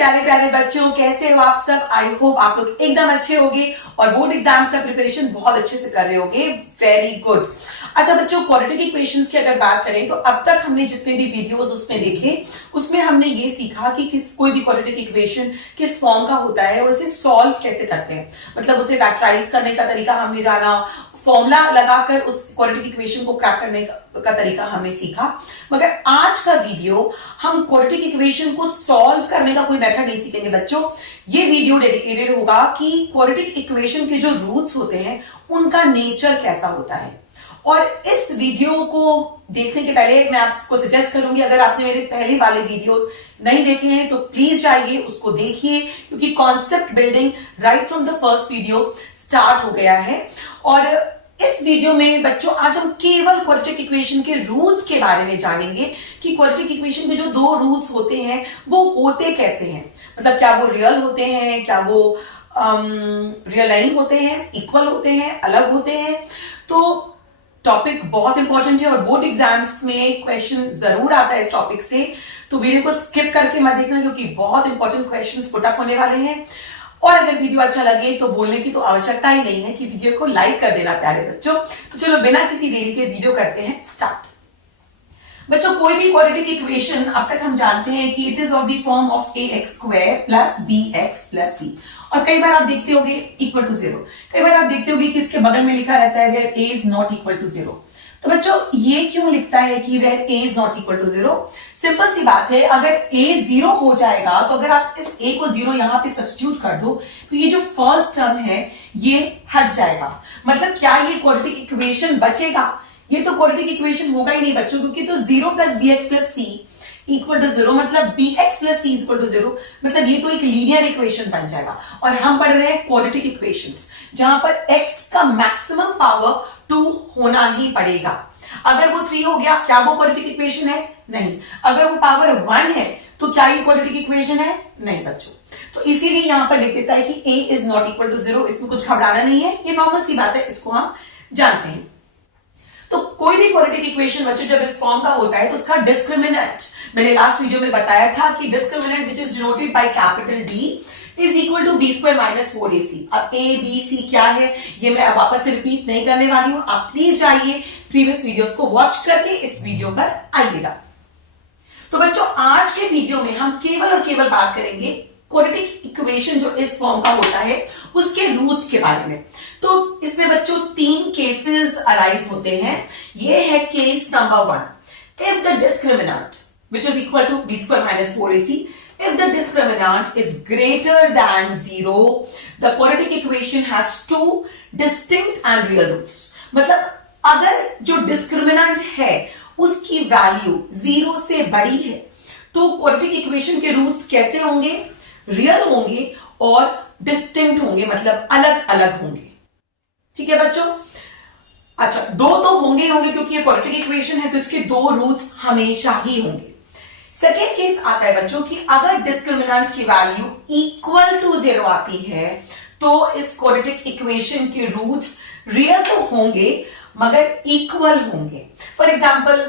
प्यारे प्यारे बच्चों, कैसे हो आप सब। आई होप आप लोग एकदम अच्छे होंगे और बोर्ड एग्जाम्स का प्रिपरेशन बहुत अच्छे से कर रहे होंगे। Very good. अच्छा बच्चों, क्वाड्रेटिक इक्वेशंस की अगर बात करें तो अब तक हमने जितने भी वीडियोस उसमें देखे उसमें हमने ये सीखा कि कोई भी क्वाड्रेटिक इक्वेशन किस फॉर्म का होता है और उसे सॉल्व कैसे करते हैं। मतलब उसे फैक्टराइज करने का तरीका हमने जाना, फॉर्मूला लगाकर उस क्वाड्रेटिक इक्वेशन को क्रैक करने का तरीका हमने सीखा। मगर आज का वीडियो हम क्वाड्रेटिक इक्वेशन को सॉल्व करने का कोई मेथड नहीं सीखेंगे बच्चों। ये वीडियो डेडिकेटेड होगा कि क्वाड्रेटिक इक्वेशन के जो रूट्स होते हैं उनका नेचर कैसा होता है। और इस वीडियो को देखने के पहले मैं आपको सजेस्ट करूंगी, अगर आपने मेरे पहले वाले वीडियोस नहीं देखे हैं तो प्लीज जाइए उसको देखिए, क्योंकि concept building right from the first video start हो गया है। और इस वीडियो में बच्चों आज हम केवल क्वाड्रेटिक इक्वेशन के रूट्स के बारे में जानेंगे कि क्वाड्रेटिक इक्वेशन के जो दो रूट्स होते हैं वो होते कैसे हैं। मतलब क्या वो रियल होते हैं, क्या वो रियल नहीं होते हैं, इक्वल होते हैं, अलग होते हैं। तो टॉपिक बहुत इंपॉर्टेंट है और बोर्ड एग्जाम्स में क्वेश्चन जरूर आता है इस टॉपिक से। तो वीडियो को स्किप करके मत देखना, क्योंकि बहुत इंपॉर्टेंट क्वेश्चंस पुट अप होने वाले हैं। और अगर वीडियो अच्छा लगे तो बोलने की तो आवश्यकता ही नहीं है कि वीडियो को लाइक कर देना प्यारे बच्चों। तो चलो बिना किसी देरी के वीडियो करते हैं स्टार्ट। बच्चों, कोई भी क्वाड्रेटिक इक्वेशन अब तक हम जानते हैं कि it is of the form of ax² plus bx+ c। और कई बार आप देखते होंगे इक्वल टू 0, कई बार आप देखते होंगे कि इसके बगल में लिखा रहता है where a is not equal to 0। तो बच्चों ये क्यों लिखता है कि where a is not equal to 0? Simple सी बात है, अगर a 0 हो जाएगा तो अगर आप इस a को 0 यहां पे सब्स्टिट्यूट कर दो तो ये जो फर्स्ट टर्म है ये हट जाएगा। मतलब क्या ये क्वाड्रेटिक इक्वेशन बचेगा? ये तो क्वाड्रेटिक इक्वेशन होगा ही नहीं बच्चों, क्योंकि तो 0 + bx + c इक्वल टू 0 मतलब bx + c इक्वल टू 0, मतलब ये तो एक लीनियर इक्वेशन बन जाएगा। और हम पढ़ रहे हैं क्वाड्रेटिक इक्वेशंस जहां पर x का मैक्सिमम पावर 2 होना ही पड़ेगा। अगर वो 3 हो गया, क्या वो क्वाड्रेटिक इक्वेशन है? नहीं। अगर वो पावर 1 है तो क्या ये क्वाड्रेटिक इक्वेशन है? नहीं बच्चों। तो इसीलिए यहां पर लिख देता है कि a is not equal to 0। इसमें कुछ घबराना नहीं है, ये नॉर्मल सी बात है, इसको हम जानते हैं। तो कोई भी क्वाड्रेटिक इक्वेशन बच्चों जब इस फॉर्म का होता है तो उसका डिस्क्रिमिनेंट, मैंने लास्ट वीडियो में बताया था कि discriminant which is denoted by capital D is equal to b² - 4ac। अब a b c क्या है ये मैं वापस से रिपीट नहीं करने वाली हूं, आप प्लीज जाइए प्रीवियस वीडियोस को वॉच करके इस वीडियो पर आइएगा। तो बच्चों आज के वीडियो में हम केवल और केवल बात करेंगे क्वाड्रेटिक इक्वेशन जो इस फॉर्म का होता है उसके रूट्स के बारे में। तो इसमें बच्चों 3 केसेस अराइज होते हैं। ये है case number 1, if the discriminant which is equal to b² - 4ac, if the discriminant is greater than 0, the quadratic equation has 2 distinct and real roots। मतलब अगर जो डिस्क्रिमिनेंट है उसकी वैल्यू 0 से बड़ी है तो क्वाड्रेटिक इक्वेशन के रूट्स कैसे होंगे? रियल होंगे और डिस्टिंक्ट होंगे, मतलब अलग अलग होंगे। ठीक है बच्चों। अच्छा, 2 तो होंगे क्योंकि ये क्वाड्रेटिक इक्वेशन है तो इसके 2 रूट्स हमेशा ही होंगे। सेकेंड केस आता है बच्चों कि अगर डिस्क्रिमिनेंट की वैल्यू इक्वल टू 0 आती है तो इस क्वाड्रेटिक इक्वेशन के रूट्स रियल तो होंगे मगर इक्वल होंगे। फॉर एग्जाम्पल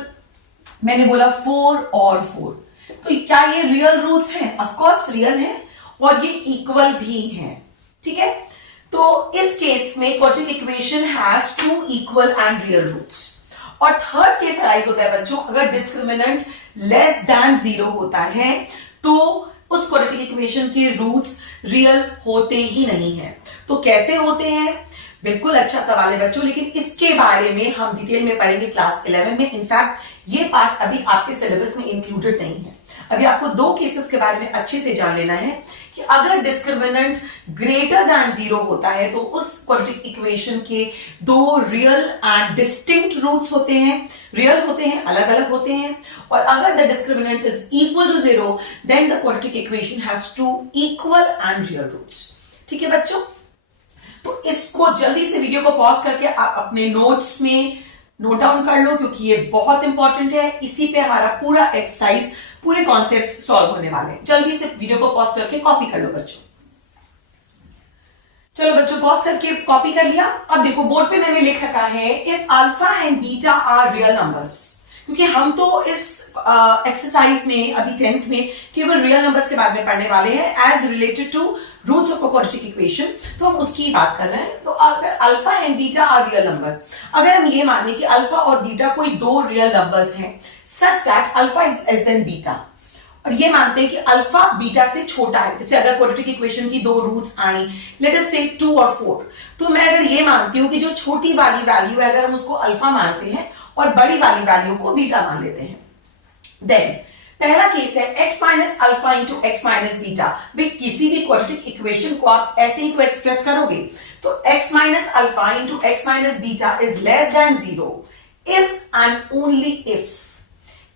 मैंने बोला 4 और 4, तो क्या ये रियल रूट्स हैं? ऑफ कोर्स रियल है और ये इक्वल भी हैं। ठीक है, तो इस केस में quadratic equation has 2 equal and real roots. और थर्ड केस अराइज होता है बच्चों अगर डिस्क्रिमिनेंट लेस देन 0 होता है तो उस क्वाड्रेटिक इक्वेशन के रूट्स रियल होते ही नहीं है। तो कैसे होते हैं? बिल्कुल अच्छा सवाल है बच्चों, लेकिन इसके बारे में हम डिटेल में पढ़ेंगे क्लास 11 में। इनफैक्ट ये पार्ट अभी आपके सिलेबस में इंक्लूडेड नहीं है। अभी आपको 2 केसेस के बारे में अच्छे से जान लेना है कि अगर डिस्क्रिमिनेंट ग्रेटर देन 0 होता है तो उस क्वाड्रेटिक इक्वेशन के 2 रियल एंड डिस्टिंक्ट रूट्स होते हैं, रियल होते हैं, अलग अलग होते हैं। और अगर the discriminant is equal to 0 then the quadratic equation has 2 equal and real roots. ठीक है बच्चों, तो इसको जल्दी से वीडियो को पॉज करके आप अपने नोट्स में नोट डाउन कर लो, क्योंकि ये बहुत इंपॉर्टेंट है। इसी पे हमारा पूरा एक्सरसाइज, पूरे कॉन्सेप्ट सॉल्व होने वाले हैं। जल्दी से वीडियो को पॉज करके कॉपी कर लो बच्चों। चलो बच्चों, पॉज करके कॉपी कर लिया। अब देखो बोर्ड पे मैंने लिख रखा है if alpha and beta are real numbers. क्योंकि हम तो इस एक्सरसाइज में अभी 10th में केवल रियल नंबर्स के बारे में पढ़ने वाले हैं as related to roots of a quadratic equation, तो हम उसकी बात कर रहे हैं। तो अगर alpha and beta are real numbers, अगर हम ये माने कि अल्फा और बीटा कोई दो रियल नंबर्स हैं such that alpha is less than beta, और ये मानते हैं कि अल्फा बीटा से छोटा है, जैसे अगर क्वाड्रेटिक इक्वेशन की दो रूट्स आई, लेट अस से 2 और 4, तो मैं अगर ये मानती हूं कि जो छोटी वाली वैल्यू है अगर हम उसको अल्फा मानते हैं और बड़ी वाली वैल्यू को बीटा मान लेते हैं, देन पहला केस है x minus alpha into x minus beta. भाई किसी भी क्वाड्रेटिक इक्वेशन को आप ऐसे ही तो एक्सप्रेस करोगे, तो x minus alpha into x minus beta is less than 0 if and only if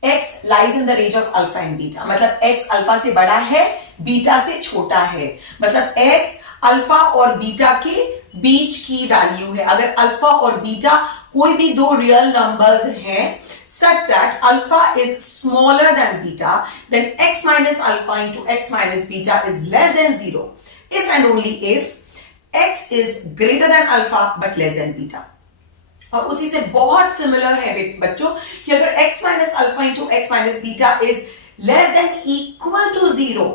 x lies in the range of alpha and beta, मतलब x अल्फा से बड़ा है बीटा से छोटा है, मतलब x अल्फा और बीटा के बीच की वैल्यू है। अगर अल्फा और बीटा कोई भी दो रियल नंबर्स हैं such that alpha is smaller than beta, then x minus alpha into x minus beta is less than 0 if and only if x is greater than alpha but less than beta। और उसी से बहुत similar है बच्चों कि अगर x minus alpha into x minus beta is less than equal to 0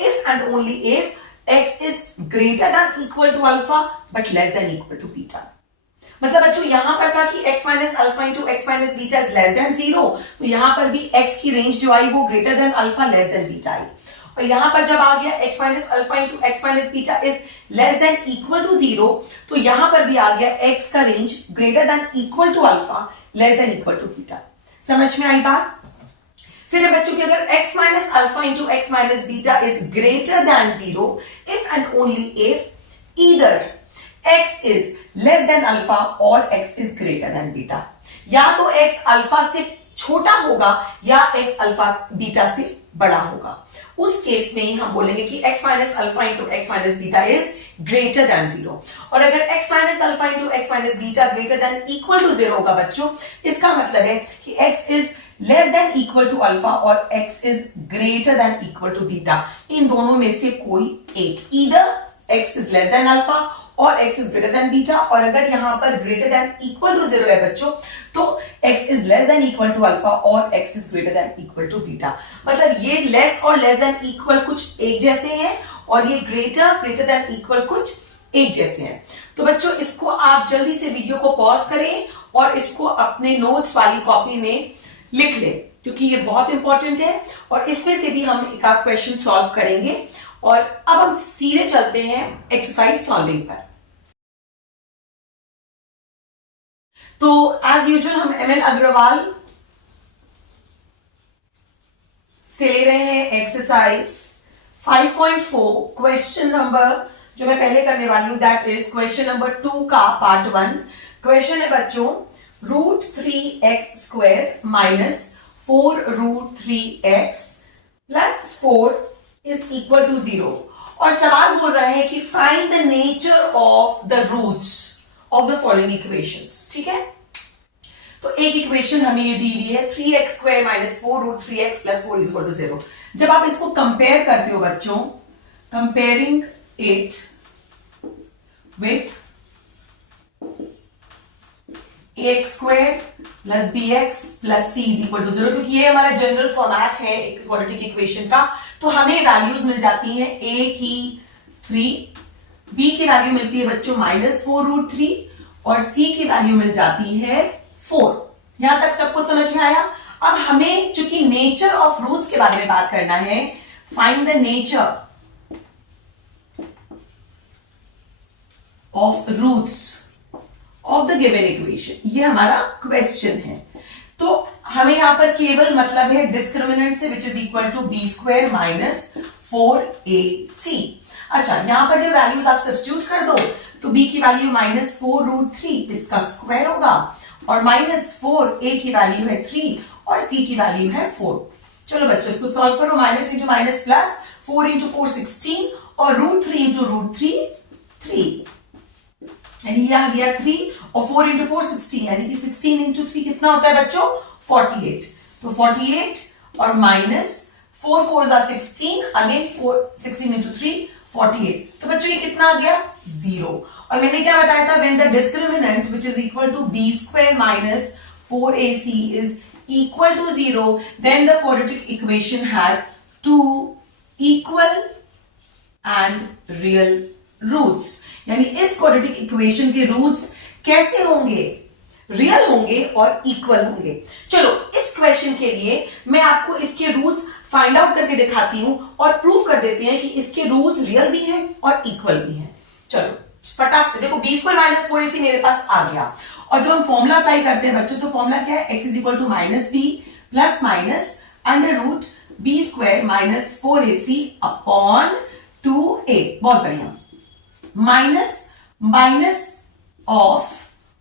if and only if x is greater than equal to alpha but less than equal to beta. मतलब बच्चों यहां पर था कि x minus alpha into x minus beta is less than 0, तो यहां पर भी x की रेंज जो आई वो greater than alpha less than beta आई, और यहां पर जब आ गया x minus alpha into x minus beta is less than equal to 0, तो यहां पर भी आ गया x का range greater than equal to alpha less than equal to beta. समझ में आई बात? फिर है बच्चों कि अगर x minus alpha into x minus beta is greater than 0 if and only if either x is less than alpha और x is greater than beta, या तो x अल्फा से छोटा होगा या x अल्फा बीटा से बड़ा होगा। उस केस में ही हम बोलेंगे कि x minus alpha into x minus beta is greater than 0, और अगर x minus alpha into x minus beta greater than equal to 0 होगा बच्चों, इसका मतलब है कि x is less than equal to alpha और x is greater than equal to beta. इन दोनों में से कोई एक, either x is less than alpha और x is greater than beta, और अगर यहां पर ग्रेटर देन इक्वल टू 0 है बच्चों तो x is less than equal to alpha और x is greater than equal to beta. मतलब ये लेस और लेस देन इक्वल कुछ एक जैसे हैं और ये ग्रेटर देन इक्वल कुछ एक जैसे हैं। तो बच्चों इसको आप जल्दी से वीडियो को पॉज करें और इसको अपने नोट्स वाली कॉपी में लिख लें, क्योंकि ये बहुत इंपॉर्टेंट है और इसमें से भी हम एक आध क्वेश्चन सॉल्व करेंगे। और अब हम सीधे चलते हैं एक्सरसाइज सॉल्विंग पर। तो एज यूजुअल हम एमएल अग्रवाल से ले रहे हैं एक्सरसाइज 5.4 क्वेश्चन नंबर, जो मैं पहले करने वाली हूं दैट इज क्वेश्चन नंबर 2 का पार्ट 1। क्वेश्चन है बच्चों √3x² minus 4√3x plus 4 is equal to 0, और सवाल बोल रहा है कि find the nature of the roots of the following equations. ठीक है, तो एक इक्वेशन हमें ये दी हुई है 3x² minus 4√3x plus 4 is equal to 0। जब आप इसको कंपेयर करते हो बच्चों, comparing it with ax² plus bx plus c is equal to 0, क्योंकि ये हमारा जनरल फॉर्मेट है एक क्वाड्रेटिक इक्वेशन का, तो हमें वैल्यूज मिल जाती हैं a की 3, b की वैल्यू मिलती है बच्चों माइनस 4√3 और c की वैल्यू मिल जाती है 4। यहां तक सबको समझ में आया? अब हमें चूंकि नेचर ऑफ रूट्स के बारे में बात करना है, find the nature of roots of the given equation, ये हमारा क्वेश्चन है। तो हमें यहां पर केवल मतलब है डिस्क्रिमिनेंट से which is equal to b² minus 4ac। अच्छा, यहां पर जब वैल्यूज आप सब्स्टिट्यूट कर दो तो b की वैल्यू माइनस 4√3 इसका स्क्वायर होगा, और माइनस 4 a की वैल्यू है 3 और c की वैल्यू है 4। चलो बच्चों इसको सॉल्व करो, minus into minus plus 4 into 4 16 और √3 इंटू √3 3, यानी ये आ गया 3 और 4 इंटू 4 16, यानी कि 16 इंटू 3 कितना होता है बच्चों 48। तो 48 और माइनस 4 4 16 अगेन 16 इंटू 3 48, तो बच्चों ये कितना आ गया 0। और मैंने क्या बताया था, when the discriminant which is equal to b² minus 4ac is equal to 0, then the quadratic equation has two equal and real roots. यानी इस क्वाड्रेटिक इक्वेशन के रूट्स कैसे होंगे? रियल होंगे और इक्वल होंगे। चलो इस क्वेश्चन के लिए मैं आपको इसके रूट्स फाइंड आउट करके दिखाती हूं और प्रूव कर देते हैं कि इसके रूट्स रियल भी हैं और इक्वल भी हैं। चलो फटाक से देखो, बी स्क्वायर माइनस 4ac मेरे पास आ गया, और जब हम फॉर्मूला अप्लाई करते हैं बच्चों तो फॉर्मूला क्या है? x is equal to minus b plus minus under root b square minus 4ac upon 2a। बहुत बढ़िया। माइनस ऑफ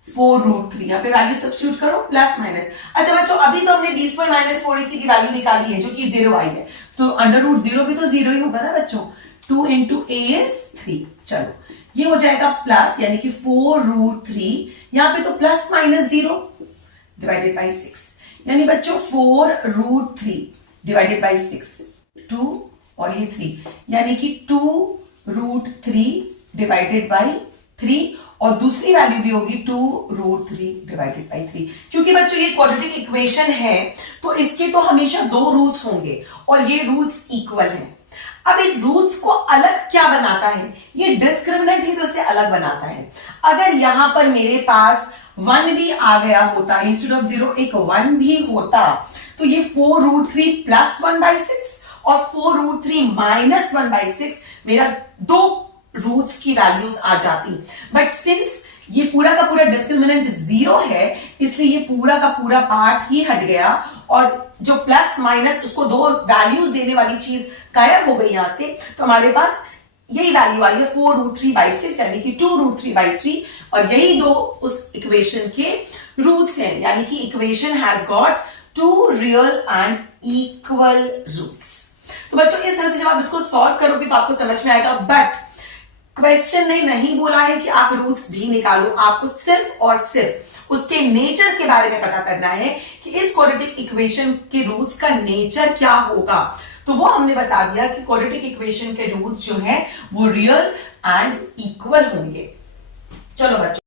4√3, यहां पे वैल्यू सब्स्टिट्यूट करो, प्लस माइनस। अच्छा बच्चों, अभी तो हमने बी स्क्वायर माइनस 4ac की वैल्यू निकाली है जो कि 0 आई है, तो अंडर रूट 0 भी तो 0 ही होगा ना बच्चों। 2 इंटू ए इज 3। चलो ये हो जाएगा प्लस, यानी कि 4√3, यहां पे तो प्लस माइनस 0 डिवाइडेड बाई 6, यानी बच्चों 4√3 डिवाइडेड बाई 6, 2 और ये 3, यानी कि 2√3 डिवाइडेड बाई 3, और दूसरी वैल्यू भी होगी 2√3 डिवाइडेड बाई 3। क्योंकि बच्चों ये क्वाड्रेटिक इक्वेशन है तो इसके तो हमेशा दो रूट्स होंगे और ये रूट्स इक्वल हैं। अब इन रूट्स को अलग क्या बनाता है? ये डिस्क्रिमिनेंट ही तो इसे अलग बनाता है। अगर यहां पर मेरे पास 1 भी आ गया होता, इंस्टेड ऑफ 0 एक 1 भी होता, तो ये 4√3 प्लस 1/6 और 4√3 माइनस 1/6 मेरा दो रूट्स की वैल्यूज आ जाती। बट सिंस ये पूरा का पूरा डिस्क्रिमिनेंट 0 है, इसलिए ये पूरा का पूरा पार्ट ही हट गया, और जो प्लस माइनस उसको दो वैल्यूज देने वाली चीज गायब हो गई यहां से, तो हमारे पास यही वैल्यू आई है 4√3/6, यानी कि 2√3/3, और यही दो उस इक्वेशन के रूट्स हैं, यानी कि equation has got two real and equal roots. तो बच्चों इस तरह से जब आप इसको सॉल्व करोगे तो आपको समझ में आएगा। बट क्वेश्चन ने नहीं बोला है कि आप रूट्स भी निकालो, आपको सिर्फ और सिर्फ उसके नेचर के बारे में पता करना है कि इस क्वाड्रेटिक इक्वेशन के रूट्स का नेचर क्या होगा। तो वो हमने बता दिया कि क्वाड्रेटिक इक्वेशन के रूट्स जो हैं वो रियल एंड इक्वल होंगे। चलो बच्चों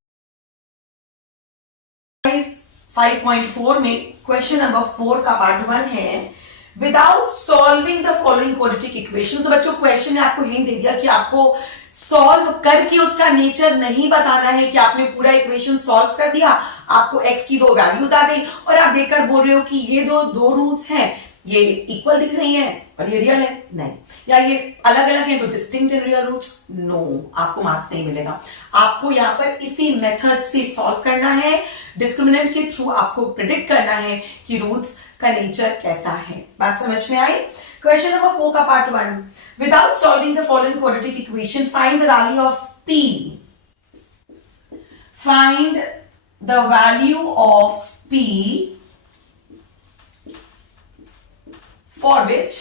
5.4 में क्वेश्चन नंबर 4 का पार्ट 1 है, without solving the following quadratic equation. तो बच्चों क्वेश्चन ने आपको हिंट दे दिया कि आपको सॉल्व करके उसका नेचर नहीं बताना है कि आपने पूरा इक्वेशन सॉल्व कर दिया, आपको x की दो वैल्यूज आ गई और आप देखकर बोल रहे हो कि ये दो रूट्स हैं, ये इक्वल दिख रही हैं और ये रियल है, नहीं, या ये अलग अलग हैं तो distinct and real roots, no, आपको मार्क्स नहीं मिलेगा। आपको यहां पर इसी मेथड से सॉल्व करना है, डिस्क्रिमिनेंट के थ्रू आपको प्रिडिक्ट करना है कि रूट्स का नेचर कैसा है। बात समझ में आई? क्वेश्चन नंबर 4 का part 1, without solving the following quadratic equation find the value of p। Find the value of p for which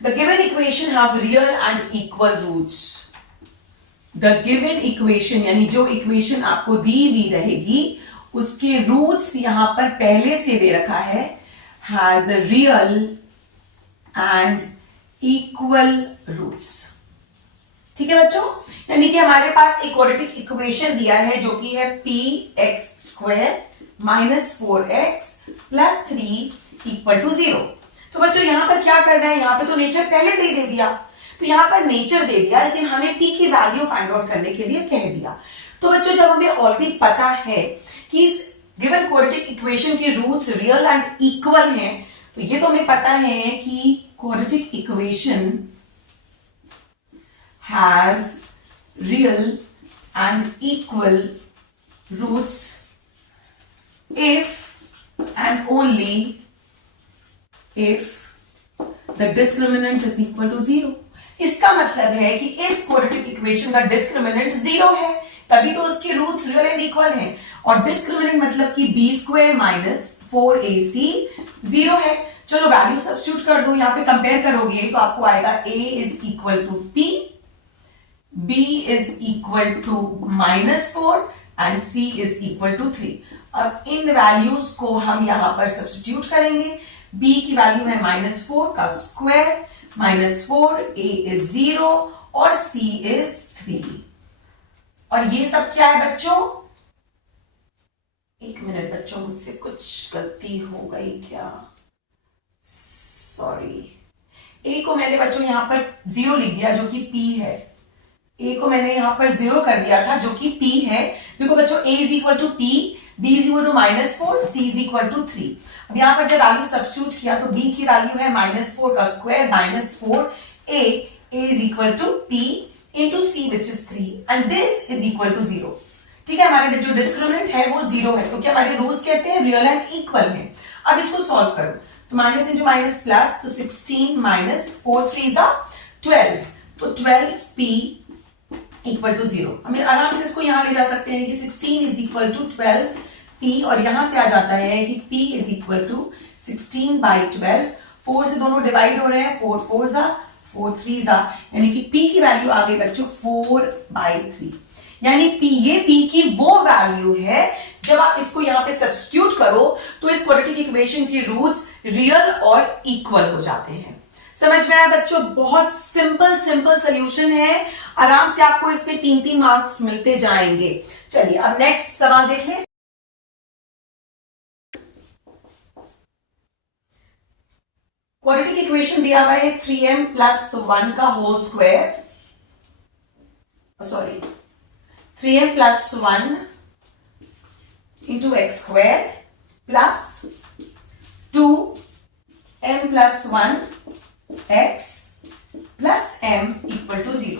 the given equation have real and equal roots। the given equation यानी जो equation आपको दी हुई रहेगी उसके roots यहां पर पहले से दे रखा है, has a real and equal roots। ठीक है बच्चों, यानी कि हमारे पास एक क्वाड्रेटिक इक्वेशन दिया है जो कि है px² minus 4x plus 3 equal to 0। तो बच्चों यहां पर क्या करना है? यहां पे तो नेचर पहले से ही दे दिया, तो यहां पर नेचर दे दिया, लेकिन हमें p की वैल्यू फाइंड आउट करने के लिए कह दिया। तो बच्चों जब हमें ऑलरेडी पता है कि इस गिवन क्वाड्रेटिक इक्वेशन के रूट्स रियल एंड इक्वल हैं, तो ये तो हमें पता है कि quadratic equation has real and equal roots if and only if the discriminant is equal to 0। इसका मतलब है कि इस क्वाड्रेटिक इक्वेशन का डिस्क्रिमिनेंट 0 है, तभी तो उसके रूट्स रियल एंड इक्वल हैं। और डिस्क्रिमिनेंट मतलब कि b² माइनस 4ac 0 है। चलो वैल्यू सब्स्टिट्यूट कर दो, यहां पे कंपेयर करोगे तो आपको आएगा a is equal to p, b is equal to -4 and c is equal to 3। अब इन वैल्यूज को हम यहां पर सब्स्टिट्यूट करेंगे। b की वैल्यू है -4 का स्क्वायर, -4, a इज 0 और c इज 3। और ये सब क्या है बच्चों? एक मिनट बच्चों, मुझसे कुछ गलती हो गई क्या? सॉरी, ए को मैंने बच्चों यहां पर 0 लिख दिया जो कि p है। ए को मैंने यहां पर 0 कर दिया था जो कि p है। देखो बच्चों, a is equal to p, b is equal to -4, c is equal to 3। अब यहां पर जब वैल्यू सब्स्टिट्यूट किया तो b की वैल्यू है -4 का square -4a is equal to p into c which is 3 and this is equal to 0। ठीक है, हमारे जो डिस्क्रिमिनेंट है वो 0 है क्योंकि हमारे रूल्स कैसे हैं? रियल एंड इक्वल है। अब इसको सॉल्व करो तो माइनस इंटू माइनस प्लस, तो 16 माइनस 4 3 12, तो 12p इक्वल टू 0। हमें आराम से इसको यहां ले जा सकते हैं कि 16 इज इक्वल टू 12p, और यहां से आ जाता है कि p is equal to 16 by 12। 4 से दोनों डिवाइड हो रहे हैं, 4 4 4 3 यानी कि p की वैल्यू आ गई बच्चों 4 बाई 3। यानी p, ये p की वो वैल्यू है जब आप इसको यहां पे सब्स्टिट्यूट करो तो इस क्वाड्रेटिक इक्वेशन के रूट्स रियल और इक्वल हो जाते हैं। समझ में आया बच्चों? बहुत सिंपल सोल्यूशन है। आराम से आपको इसमें 3-3 मार्क्स मिलते जाएंगे। चलिए अब नेक्स्ट सवाल देख लें। क्वाड्रेटिक इक्वेशन दिया हुआ है 3m प्लस 1 का whole square, sorry 3m plus 1 into x square plus 2m plus 1 x plus m equal to 0।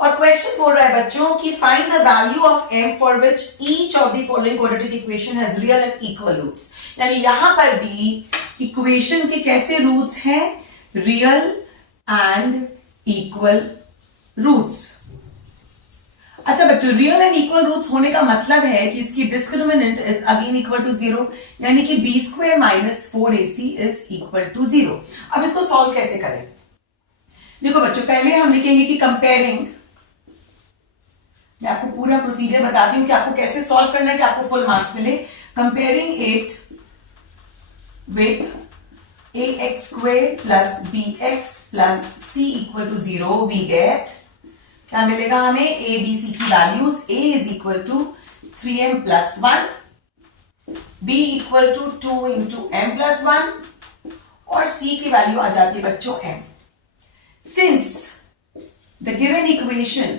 और क्वेश्चन बोल रहा है बच्चों कि find the value of m for which each of the following quadratic equation has real and equal roots. यानी यहां पर भी इक्वेशन के कैसे रूट्स हैं? Real and equal roots. अच्छा बच्चों, रियल एंड इक्वल रूट्स होने का मतलब है कि इसकी discriminant is again equal to 0, यानी कि b square minus 4ac is equal to 0। अब इसको सॉल्व कैसे करें? देखो बच्चों, पहले हम लिखेंगे कि कंपेयरिंग, मैं आपको पूरा प्रोसीजर बताती हूं कि आपको कैसे सॉल्व करना है कि आपको फुल मार्क्स मिले। Comparing it with ax square plus bx plus c equal to 0 we get, क्या मिलेगा हमें? a b c की values, a is equal to 3m plus 1, b equal to 2 into m plus 1 और c की value आ जाती है बच्चों m। Since the given equation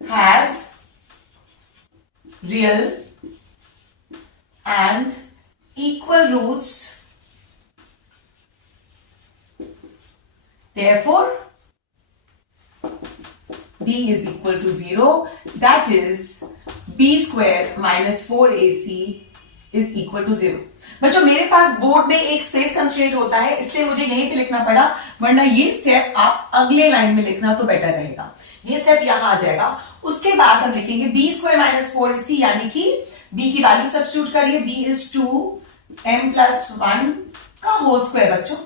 has real and equal roots, therefore b is equal to 0, that is b square minus 4ac is equal to 0। बच्चों मेरे पास board में एक space constraint होता है इसलिए मुझे यहीं पे लिखना पड़ा, वरना ये स्टेप आप अगले लाइन में लिखना तो बेटर रहेगा। ये स्टेप यहां आ जाएगा। उसके बाद हम लिखेंगे b स्क्वायर माइनस 4ac, यानी कि b की वैल्यू सब्स्टिट्यूट करिए, b इज 2m प्लस 1 का होल स्क्वायर बच्चों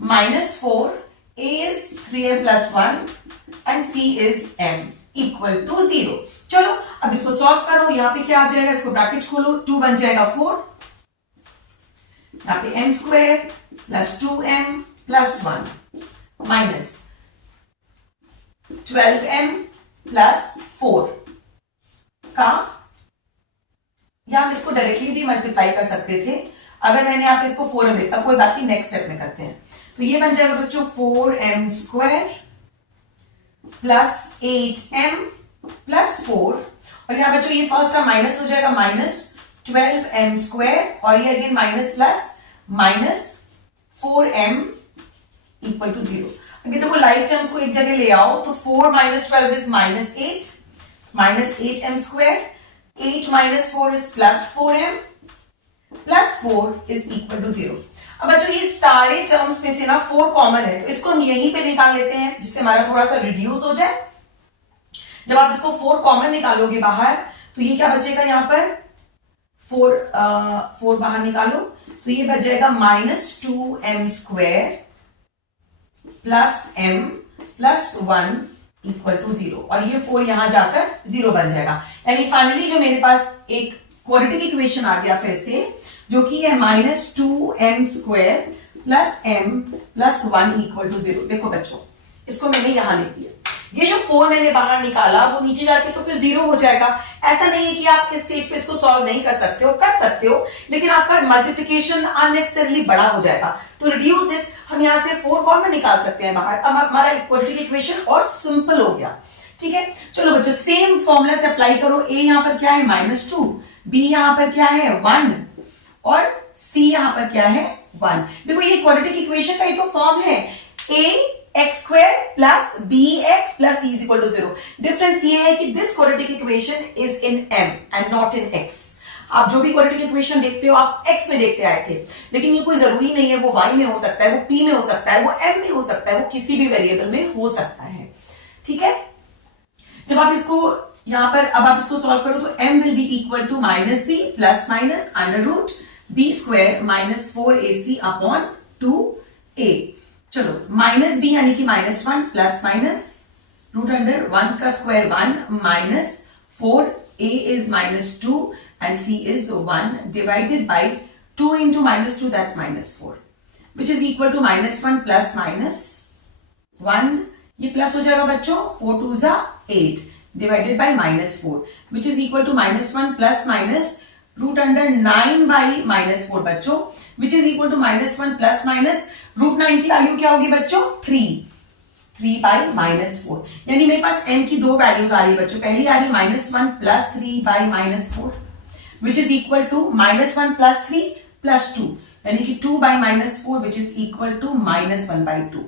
minus 4, a is 3m plus 1 and c is m equal to 0। चलो अब इसको सॉल्व करो। यहां पे क्या आ जाएगा? इसको ब्रैकेट खोलो, 2 बन जाएगा 4, यहां पे m square plus 2m plus 1 minus 12m plus 4 का, या हम इसको डायरेक्टली भी मल्टीप्लाई कर सकते थे अगर मैंने आप इसको 4m लिखता, कोई बात नहीं, नेक्स्ट स्टेप में करते हैं। तो ये बन जाएगा बच्चों 4m square plus 8m plus 4, और यहां बच्चों ये फर्स्ट टर्म माइनस हो जाएगा, माइनस 12m स्क्वायर और ये again minus plus minus 4m equal to 0। अभी देखो लाइक टर्म्स को एक जगह ले आओ तो 4 minus 12 is minus 8m square, 8 minus 4 is plus 4m plus 4 is equal to 0। अब बच्चों ये सारे टर्म्स में से ना 4 कॉमन है तो इसको हम यहीं पे निकाल लेते हैं जिससे हमारा थोड़ा सा रिड्यूस हो जाए। जब आप इसको 4 कॉमन निकालोगे बाहर तो ये क्या बचेगा? यहां पर 4 बाहर निकालो तो ये बच जाएगा minus 2m square plus m plus 1 equal to 0, और ये 4 यहां जाकर 0 बन जाएगा। यानी फाइनली जो मेरे पास एक क्वाड्रेटिक इक्वेशन आ गया फिर से, जो कि है minus 2m square plus m plus 1 equal to 0। देखो बच्चों इसको मैंने यहां लिख दिया। ये जो 4 मैंने बाहर निकाला वो नीचे जाके तो फिर 0 हो जाएगा। ऐसा नहीं है कि आप इस स्टेज पे इसको सॉल्व नहीं कर सकते हो, कर सकते हो, लेकिन आपका मल्टीप्लिकेशन अननेसेसरली बड़ा हो जाएगा। टू रिड्यूस इट हम यहाँ से 4 कॉमन निकाल सकते हैं बाहर। अब हमारा क्वाड्रेटिक इक्वेशन और सिंपल हो गया। ठीक है, चलो बच्चों सेम फॉर्मूला से अप्लाई करो। ए यहाँ पर क्या है -2, बी यहाँ पर क्या है 1 और सी यहाँ पर क्या है 1। देखो ये क्वाड्रेटिक इक्वेशन का ही तो फॉर्म है, a x square plus b x plus c is equal to 0। Difference ये है कि this quadratic equation is in m and not in x. आप जो भी क्वाड्रेटिक इक्वेशन देखते हो आप एक्स में देखते आए थे, लेकिन ये कोई जरूरी नहीं है, वो वाई में हो सकता है, वो पी में हो सकता है, वो एम में हो सकता है, वो किसी भी वेरिएबल में हो सकता है। ठीक है, जब आप इसको यहां पर अब आप इसको सॉल्व करो तो m will be equal to -b plus minus under root b square -4ac upon 2a। चलो -b यानी कि -1 प्लस माइनस रूट अंडर 1 का square 1 minus 4a is -2 and c is 1 divided by 2 into -2 that's -4 which is equal to -1 plus -1। ये plus हो जाएगा बच्चों, 4 2 जा 8 divided by -4 which is equal to -1 plus minus root under 9 by -4 बच्चों which is equal to -1 plus minus root 9 की value क्या होगी बच्चों 3 by -4। यानी मेरे पास m की दो वैल्यूज आ रही है बच्चों, पहली आ रही -1 plus 3 by -4 which is equal to -1 plus 3 plus 2 यानी कि 2 by -4 which is equal to -1 by 2।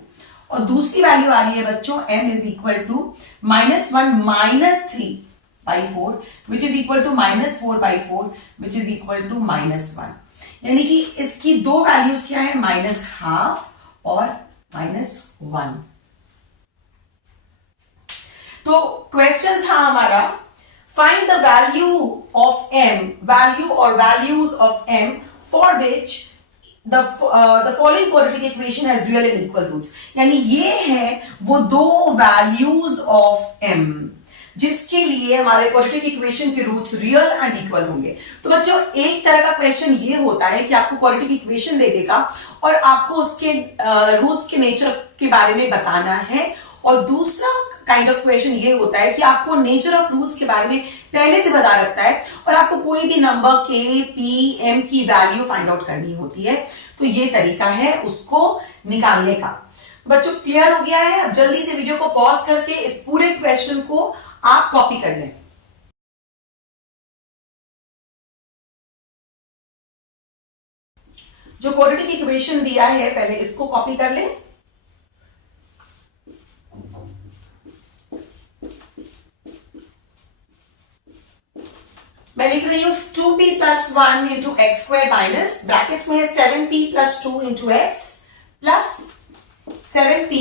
और दूसरी वैल्यू आ रही है बच्चों m is equal to -1 minus 3 by 4 which is equal to -4 by 4 which is equal to -1। यानी कि इसकी दो वैल्यूज क्या है -12 और -1। तो क्वेश्चन था हमारा find the value of m, value और values of m for which the following quadratic equation has real and equal roots। यानी ये है वो दो वैल्यूज ऑफ m जिसके लिए हमारे क्वाड्रेटिक इक्वेशन के रूट्स रियल एंड इक्वल होंगे। तो बच्चों एक तरह का क्वेश्चन ये होता है कि आपको क्वाड्रेटिक इक्वेशन दे देगा और आपको उसके रूट्स के नेचर के बारे में बताना है, और दूसरा काइंड ऑफ क्वेश्चन ये होता है कि आपको नेचर ऑफ रूट्स के बारे में पहले से बता रखता है और आपको कोई भी नंबर k, p, m की वैल्यू फाइंड आउट करनी होती है। तो ये तरीका है उसको निकालने का। बच्चों क्लियर हो गया है? अब जल्दी से वीडियो को पॉज करके इस पूरे क्वेश्चन को आप कॉपी कर लें। जो क्वाड्रेटिक इक्वेशन दिया है पहले इसको कॉपी कर लें। मैं लिख रही हूं 2p plus 1 into x square minus brackets में है 7p plus 2 into x plus 7p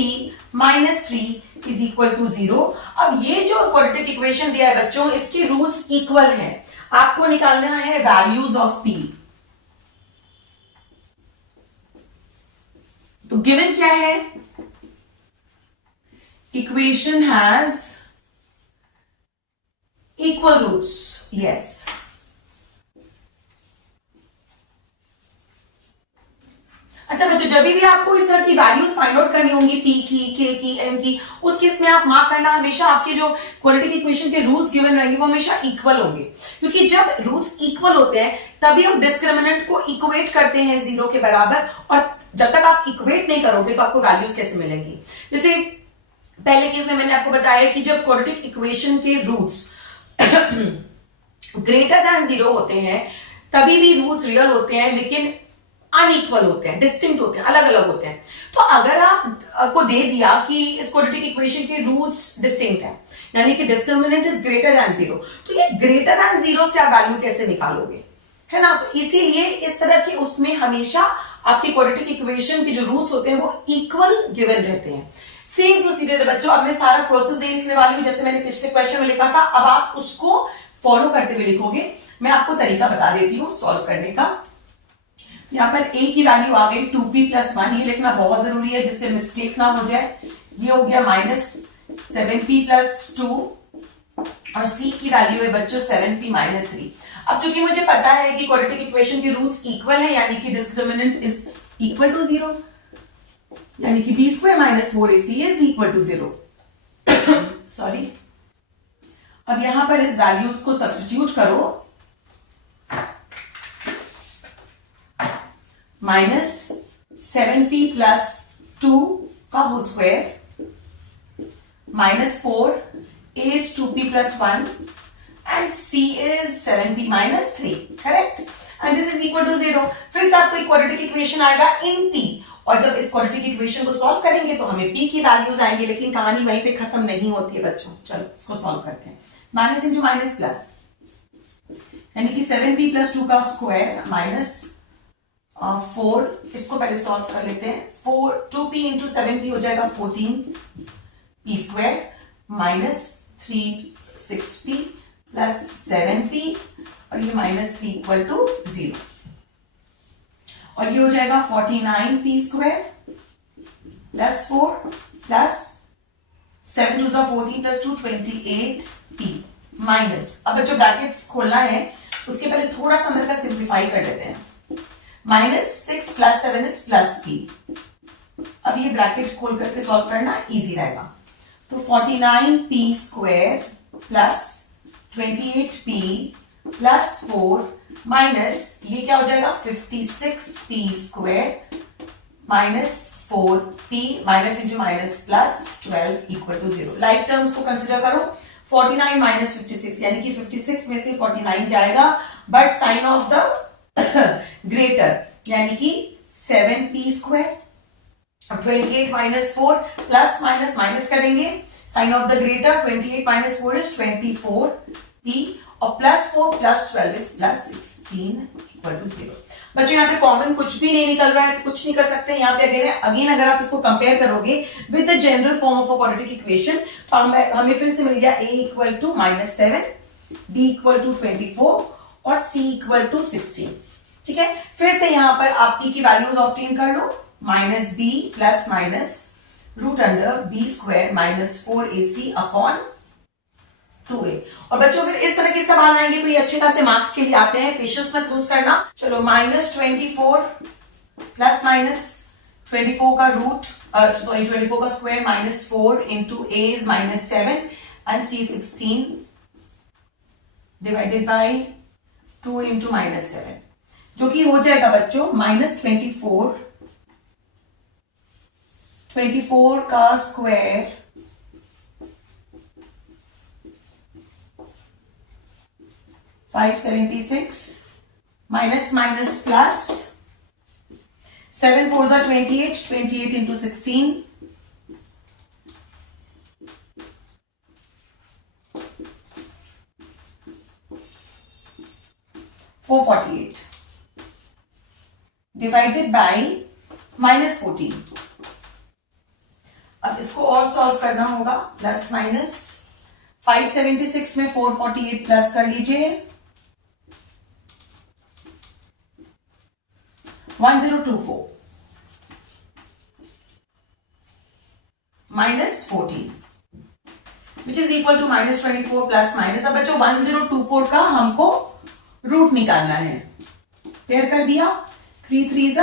minus 3 is equal to 0। अब ये जो क्वाड्रेटिक इक्वेशन दिया है बच्चों इसके रूट्स इक्वल हैं, आपको निकालना है वैल्यूज ऑफ p। तो गिवन क्या है, equation has equal roots, yes. अच्छा बच्चों जब भी आपको इस तरह की वैल्यूज फाइंड आउट करनी होंगी p की, k की, m की, उस केस में आप मार्क करना हमेशा आपके जो क्वाड्रेटिक इक्वेशन के रूट्स गिवन रहेंगे वो हमेशा इक्वल होंगे, क्योंकि जब रूट्स इक्वल होते हैं तभी हम डिस्क्रिमिनेंट को इक्वेट करते हैं 0 के बराबर, और जब तक आप इक्वेट नहीं करोगे तो आपको वैल्यूज कैसे मिलेंगी। जैसे पहले केस में मैंने आपको बताया कि जब क्वाड्रेटिक इक्वेशन के रूट्स ग्रेटर देन 0 होते हैं तभी भी रूट्स रियल होते हैं, लेकिन अनइक्वल होते हैं, डिस्टिंक्ट होते हैं, अलग अलग होते हैं। तो अगर आपको दे दिया कि इस क्वाड्रेटिक इक्वेशन के रूट्स डिस्टिंक्ट हैं, यानी कि डिस्क्रिमिनेंट इज ग्रेटर देन 0, तो ये ग्रेटर देन 0 से आप वैल्यू कैसे निकालोगे, है ना। तो इसीलिए इस तरह के उसमें हमेशा आपकी क्वाड्रेटिक इक्वेशन के जो रूट्स होते हैं वो इक्वल गिवन रहते हैं। सेम प्रोसीजर है बच्चों, अब मैं सारा प्रोसेस लिखने वाली हूं जैसे मैंने पिछले क्वेश्चन में लिखा था, अब आप उसको फॉलो करते हुए लिखोगे। मैं आपको तरीका बता देती हूँ सॉल्व करने का। यहां पर a की वैल्यू आ गई 2p plus 1, ये लिखना बहुत जरूरी है जिससे मिस्टेक ना हो जाए। ये हो गया -7p plus 2 और c की वैल्यू है बच्चों 7p minus 3। अब क्योंकि मुझे पता है कि क्वाड्रेटिक इक्वेशन के रूट्स इक्वल है, यानी कि डिस्क्रिमिनेंट इज इक्वल टू 0, यानी कि b² - 4ac is equal to 0। Sorry, अब यहां पर इस वैल्यूज को सब्स्टिट्यूट करो, -7p प्लस 2 का whole square minus 4, a is 2p plus 1 and c is 7p minus 3, correct? And this is equal to 0. फिर से आपको एक क्वाड्रेटिक इक्वेशन आएगा इन p, और जब इस क्वाड्रेटिक इक्वेशन को सॉल्व करेंगे तो हमें p की वैल्यूज आएंगे, लेकिन कहानी वहीं पे खत्म नहीं होती है बच्चों। चलो इसको सॉल्व करते हैं। माइनस इंटू माइनस प्लस, यानी कि 7p प्लस 2 का स्क्वायर माइनस 4, इसको पहले सॉल्व कर लेते हैं। 2p इंटू 7p हो जाएगा 14p square minus 6p plus 7p, और ये माइनस 3 इक्वल टू 0, और ये हो जाएगा 49p square plus 4 plus 7 two 14 plus 2 28p minus, अब बच्चों ब्रैकेट्स खोलना है, उसके पहले थोड़ा सा अंदर का सिंप्लीफाई कर लेते हैं। -6 प्लस 7 इज प्लस p, अब ये ब्रैकेट खोल करके सॉल्व करना इजी रहेगा। तो 49p square plus 28p plus 4 minus ये क्या हो जाएगा 56p square minus 4p minus into minus plus 12 equal to 0। Like terms को कंसिडर करो, 49 माइनस 56 यानी कि 56 में से 49 जाएगा, but sign of the greater यानी कि 7p square, 28 minus 4 plus minus minus करेंगे, sign of the greater 28 minus 4 is 24p, और plus 4 plus 12 is plus 16 equal to 0। बच्चों यहाँ पे कॉमन कुछ भी नहीं निकल रहा है तो कुछ नहीं कर सकते। यहाँ पे अगेन अगर आप इसको कंपेयर करोगे with the general form of a quadratic equation, तो हमें फिर से मिल गया a equal to -7, b equal to 24 और c इक्वल टू 16। ठीक है, फिर से यहाँ पर आप p की वैल्यूज ऑब्टेन कर लो, -b plus minus root under b square minus 4ac upon 2a। और बच्चों अगर इस तरह के सवाल आएंगे तो ये अच्छे खासे मार्क्स के लिए आते हैं, पेशेंस मत लूज करना। चलो -24 प्लस माइनस 24 का रूट सॉरी 24 का square minus 4 into a is -7 and c 16 divided by 2 into -7, जो कि हो जाएगा बच्चों -24 का square (576) minus minus plus 7 4 28, 28 into 16 448 divided by -14। अब इसको और सॉल्व करना होगा, प्लस माइनस 576 में 448 प्लस कर लीजिए 1024 -14 which is equal to -24 plus minus. अब बच्चों 1024 का हमको रूट निकालना है, पेयर कर दिया, 3 3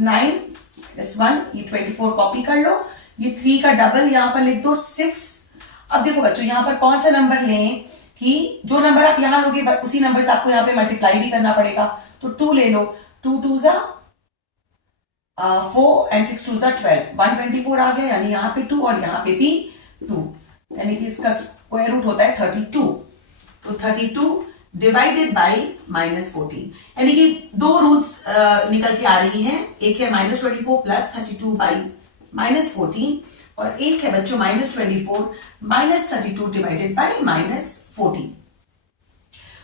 9 -1, ये 24 कॉपी कर लो, ये 3 का डबल यहां पर लिख दो 6। अब देखो बच्चों यहां पर कौन सा नंबर लें कि जो नंबर आप यहां लोगे उसी नंबर से आपको यहां पे मल्टीप्लाई भी करना पड़ेगा, तो 2 ले लो, 2 2 4 एंड 6 2 12, 124 आ गया, यानी यहां पे 2 और यहां पे भी 2, यानी कि इसका स्क्वायर रूट होता है 32। तो 32 डिवाइडेड बाय -14, यानी कि दो रूट्स निकल के आ रही हैं, एक है -24 प्लस 32 बाई -14, और एक है बच्चों -24 -32 डिवाइडेड बाय -14।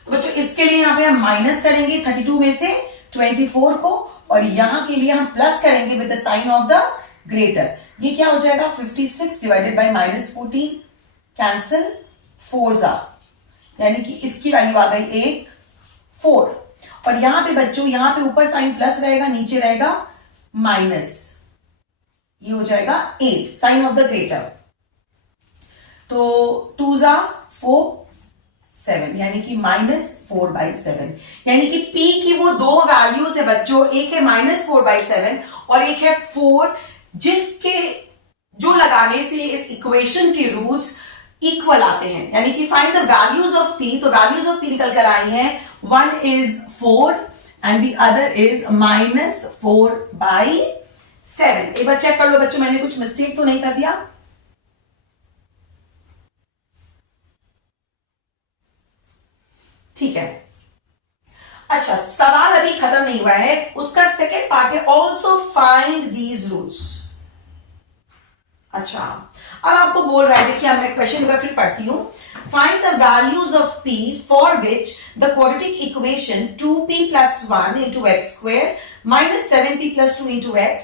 तो बच्चों इसके लिए यहां पे हम माइनस करेंगे 32 में से 24 को, और यहां के लिए हम प्लस करेंगे with the sign of the greater. ये क्या हो जाएगा 56 डिवाइडेड बाय -14, कैंसिल 4 यानी कि इसकी वैल्यू आ गई 1 4, और यहां पे बच्चों यहां पे ऊपर साइन प्लस रहेगा, नीचे रहेगा माइनस, ये हो जाएगा 8 साइन ऑफ द ग्रेटर। तो 2 4 7 यानी कि -4/7, यानी कि p की वो दो वैल्यूज है बच्चों, एक है -4/7 और एक है 4, जिसके जो लगाने से इस इक्वेशन के रूट्स इक्वल आते हैं, यानी कि find the values of P. तो वैल्यूज ऑफ पी निकल कर आई हैं, one is 4 and the other is -4/7। एक बार चेक कर लो बच्चों, मैंने कुछ मिस्टेक तो नहीं कर दिया? ठीक है। अच्छा, सवाल अभी खत्म नहीं हुआ है, उसका सेकेंड पार्ट है ऑल्सो फाइंड दीज रूट्स। अच्छा, अब आपको बोल रहा है, देखिए अब मैं क्वेश्चन का फिर पढ़ती हूं। Find the values of p for which the quadratic equation 2p plus 1 into x square minus 7p plus 2 into x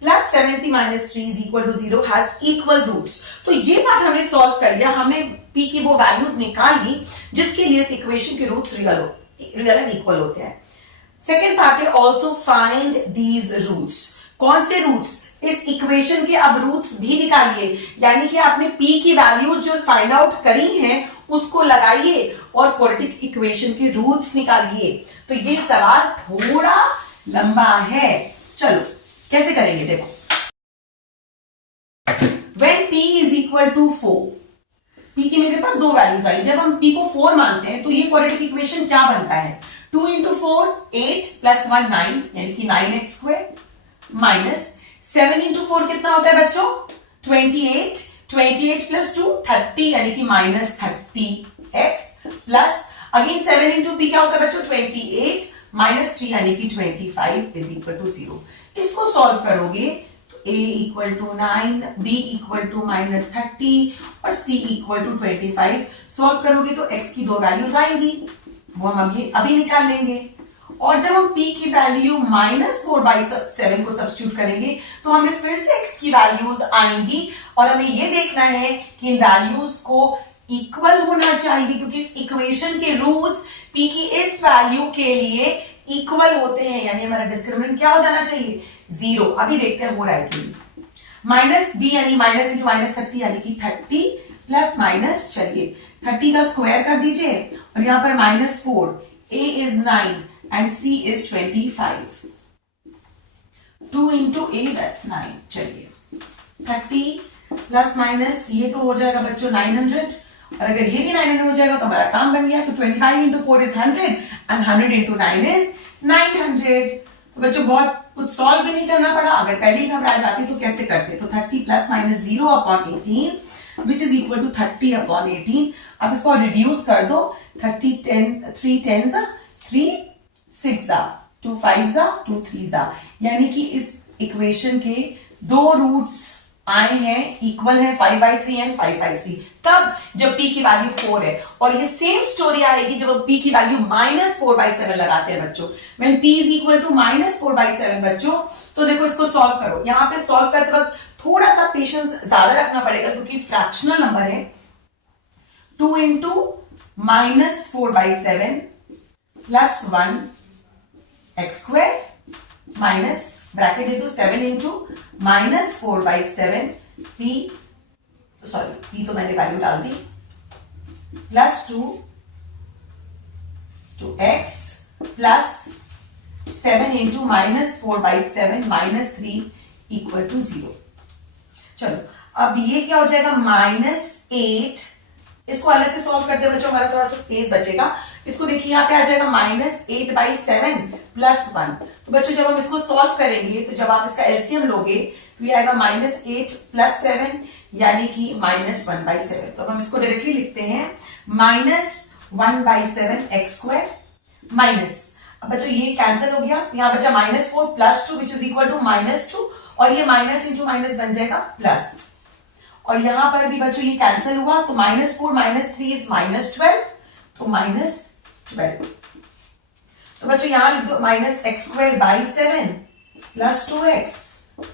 plus 7p minus 3 is equal to 0 has equal roots। तो ये बात हमने सॉल्व कर लिया, हमने p की वो values निकाल ली जिसके लिए इस इक्वेशन के रूट्स रियल एंड इक्वल होते हैं। सेकेंड पार्ट है ऑल्सो फाइंड दीज रूट्स। कौन से रूट्स? इस इक्वेशन के अब रूट्स भी निकालिए, यानी कि आपने p की वैल्यूज जो फाइंड आउट करी हैं उसको लगाइए और क्वाड्रेटिक इक्वेशन के रूट्स निकालिए। तो ये सवाल थोड़ा लंबा है, चलो कैसे करेंगे देखो। When p is equal to 4, p की मेरे पास दो वैल्यूज आई, जब हम p को 4 मानते हैं तो ये क्वाड्रेटिक इक्वेशन क्या बनता है? 2 into 4 8 plus 1 9 यानी कि 9x स्क्वायर माइनस 7 into 4 कितना होता है बच्चों? 28 28 plus 2 30 यानी कि minus 30x plus again 7 into p क्या होता है बच्चों? 28 माइनस 3 यानी कि 25 इज इक्वल टू 0। इसको सॉल्व करोगे तो a equal to 9, b equal to minus 30 और c इक्वल टू 25। सॉल्व करोगे तो x की दो वैल्यूज आएंगी, वो हम अभी निकाल लेंगे। और जब हम p की वैल्यू -4/7 को सब्स्टिट्यूट करेंगे तो हमें फिर से x की वैल्यूज आएंगी और हमें ये देखना है कि इन वैल्यूज को इक्वल होना चाहिए, क्योंकि इस इक्वेशन के रूट्स p की इस वैल्यू के लिए इक्वल होते हैं, यानी हमारा डिस्क्रिमिनेंट क्या हो जाना चाहिए? 0। अभी देखते हैं हो रहा है कि माइनस b यानी माइनस इंटू माइनस 30 यानी कि 30 प्लस माइनस, चलिए 30 का स्क्वायर कर दीजिए और यहां पर -4, a is 9 and c is 25, 2 into a that's 9। चलिए 30 प्लस माइनस ये तो हो जाएगा बच्चों 900, और अगर ये भी 900 हो जाएगा तो हमारा काम बन गया। तो 25 into 4 is 100 and 100 into 9 is 900। तो बच्चों बहुत कुछ सॉल्व भी नहीं करना पड़ा, अगर पहले ही घबरा जाते तो कैसे करते? तो 30 plus minus 0 upon 18 which is equal to 30 upon 18। अब इसको रिड्यूस कर दो, 30 10 3 10 3 6 2 5 2 3 यानी कि इस इक्वेशन के दो रूट्स आए हैं, इक्वल है 5/3 एंड 5/3। तब जब p की वैल्यू 4 है, और ये सेम स्टोरी आएगी जब हम p की वैल्यू -4/7 लगाते हैं बच्चों। When p is equal to -4/7 बच्चों, तो देखो इसको सॉल्व करो। यहां पे सॉल्व करते वक्त थोड़ा सा पेशेंस ज्यादा रखना पड़ेगा क्योंकि फ्रैक्शनल नंबर है। 2 into -4/7 plus 1 x square minus bracket दे दो 7 इंटू -4/7 p, सॉरी p तो मैंने वैल्यू डाल दी, plus 2 x plus 7 into -4/7 -3 equal to 0। चलो अब ये क्या हो जाएगा? -8। इसको अलग से सॉल्व करते बच्चों, हमारा थोड़ा सा स्पेस बचेगा। इसको देखिए यहाँ पे आ जाएगा -8/7 प्लस 1। तो बच्चों जब हम इसको सॉल्व करेंगे तो जब आप इसका एलसीएम लोगे तो ये आएगा -8 प्लस 7 यानी कि -1/7। तो हम इसको डायरेक्टली लिखते हैं -1/7 x स्क्वायर माइनस, अब बच्चों ये कैंसिल हो गया, यहाँ बचा -4 plus 2 which is equal to -2 और ये माइनस इंटू माइनस बन जाएगा प्लस, और यहां पर भी बच्चों ये कैंसिल हुआ तो -4 -3 इज -12, तो -12। तो बच्चों यहां लिख दो -x² plus 2x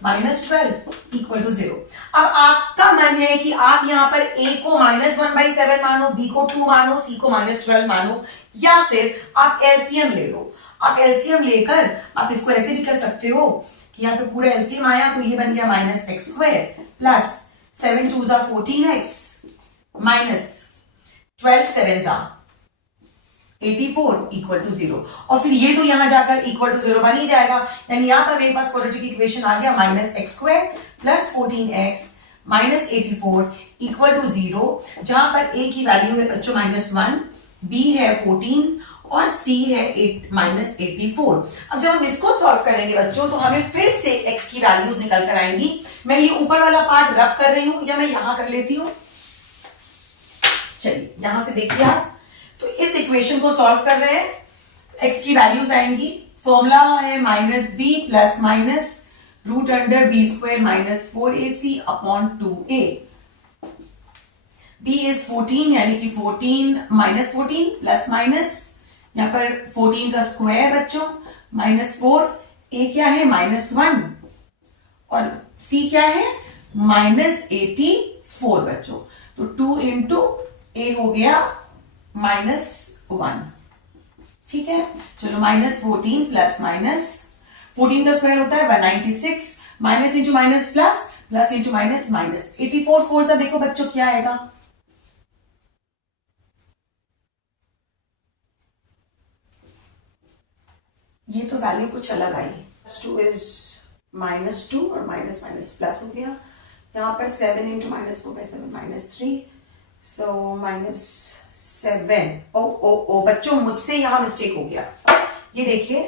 -12 equal to 0। अब आपका मन है कि आप यहां पर a को -1/7 मानो, b को 2 मानो, c को -12 मानो, या फिर आप एलसीएम ले लो। आप एलसीएम लेकर आप इसको ऐसे भी कर सकते हो कि यहाँ पे पूरा एलसीएम आया तो ये बन गया -x² plus 7 2 14x minus 12 7 84 equal to 0, और फिर ये तो यहां जाकर इक्वल टू 0 बन ही जाएगा। यानी यहां पर मेरे पास क्वाड्रेटिक इक्वेशन आ गया -x² plus 14x minus 84 equal to 0, जहां पर a की वैल्यू है बच्चों -1, b है 14 और c है -84। अब जब हम इसको सॉल्व करेंगे बच्चों तो हमें फिर से x की वैल्यूज निकल कर आएंगी। मैं ये ऊपर वाला पार्ट रब कर रही हूं या मैं यहां कर लेती हूं। चलिए यहां से देखिए आप, तो इस इक्वेशन को सॉल्व कर रहे हैं। x की वैल्यूज आएंगी, फॉर्मूला है -b plus minus √b² -4ac upon 2a। b is 14 यानी कि 14 प्लस माइनस, यहां पर 14 का स्क्वायर बच्चों -4, a क्या है -1 और c क्या है -84 बच्चों। तो 2 इंटू a हो गया -1, ठीक है। चलो -14 प्लस माइनस, 14 का स्क्वायर होता है 196, minus into minus plus, plus into minus minus, 84 4 से देखो बच्चों क्या आएगा, ये तो वैल्यू कुछ अलग आई। 2 इज -2 और माइनस माइनस प्लस हो गया। यहां पर 7 इंटू -4/7 -3, सो -7। ओ बच्चों मुझसे यहां मिस्टेक हो गया। ये देखिए